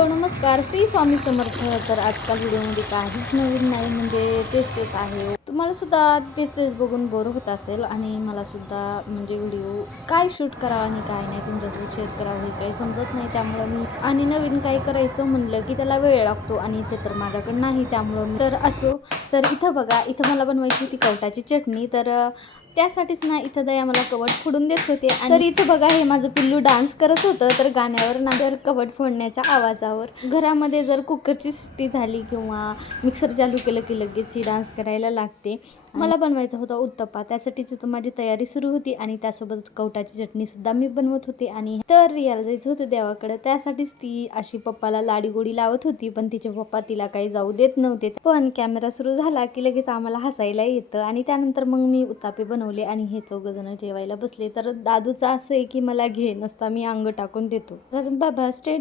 Hello नमस्कार, श्री स्वामी समर्थ. तर आजकाल व्हिडिओमध्ये काहीच नवीन नाही, म्हणजे तेच आहे. तुम्हाला सुद्धा तेच बघून बोर होत असेल आणि मला सुद्धा म्हणजे व्हिडिओ काय शूट करावा आणि काय नाही तुमच्यासोबत शेअर करावं हे काही समजत नाही. त्यामुळं मी आणि नवीन काही करायचं म्हणलं की त्याला वेळ लागतो आणि इथे तर माझ्याकडे नाही. त्यामुळं मी तर असो. तर इथं बघा, इथं मला बनवायची होती कवटाची चटणी. तर त्यासाठीच ना इथं दया मला कवट फोडून देत होते. आणि तर इथं बघा, हे माझं पिल्लू डान्स करत होतं. तर गाण्यावर ना तर कवट फोडण्याच्या आवाजावर घरामध्ये जर कुकरची शिट्टी झाली किंवा मिक्सर चालू केलं की लगेच ही डान्स करायला लागते. मला बनवायचा होता उत्तप्पा, त्यासाठीच तर माझी तयारी सुरू होती आणि त्यासोबत कवटाची चटणी सुद्धा मी बनवत होते. आणि तर रियाला जायचं होतं देवाकडे, त्यासाठीच ती अशी पप्पाला लाडीगोडी लावत होती. पण तिचे पप्पा तिला काही जाऊ देत नव्हते. पण कॅमेरा सुरू झाला की लगेच आम्हाला हसायला येतं. आणि त्यानंतर मग मी उत्तापे बनवले आणि हे चौघजण जेवायला बसले. तर दादूचं असं आहे की मला घे नसता मी अंग टाकून देतो. बाबा स्टेट